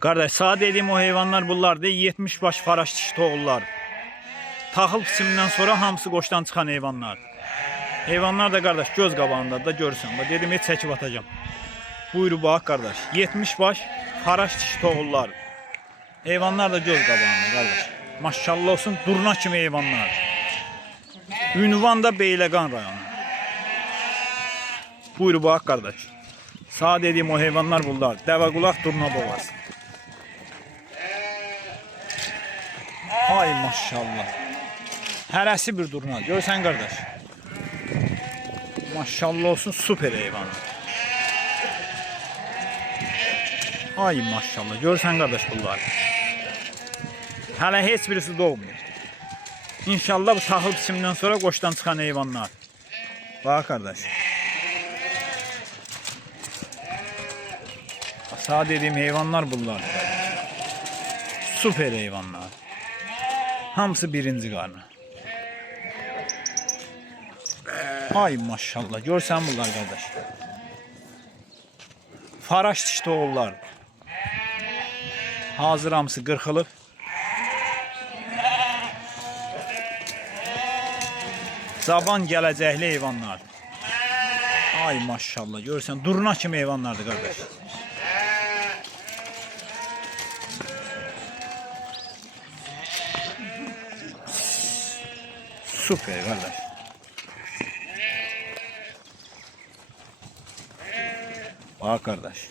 Kardeş sağ dediğim o hayvanlar bunlardır. 70 baş faraş dişi toğullar. Taxıl bisimindən sonra hamısı qoşdan çıxan heyvanlar. Heyvanlar da kardeş göz qabağında da görürsən. Bax dedim heç çəkib atacağım. Buyur bax kardeş. 70 baş faraş dişi toğullar. Heyvanlar da göz qabağında kardeş. Maşallah olsun durna kimi heyvanlar. Ünvan da Beyləqan rayonu. Buyur bax kardeş. Sağ dediğim o heyvanlar bunlar. Dəvə qulaq durna boğaz. Ay maşallah. Hərəsi bir durna. Görsən kardeş. Maşallah olsun süper heyvan. Ay maşallah. Görsən kardeş bunlar. Hələ heç birisi doğmuyor. İnşallah bu taxıl bisimindən sonra qoşdan çıxan heyvanlar. Bax kardeş. Sağ dediğim heyvanlar bunlar. Süper heyvanlar. Hamısı birinci qarnı. Ay maşallah. Görsən bunlar kardeş. Faraş dişli oğullar. Hazır hamısı qırxılıb. Zaban gələcəkli heyvanlar. Ay maşallah. Görsən durna kimi heyvanlardır kardeş. Süper kardeş. Bak kardeş.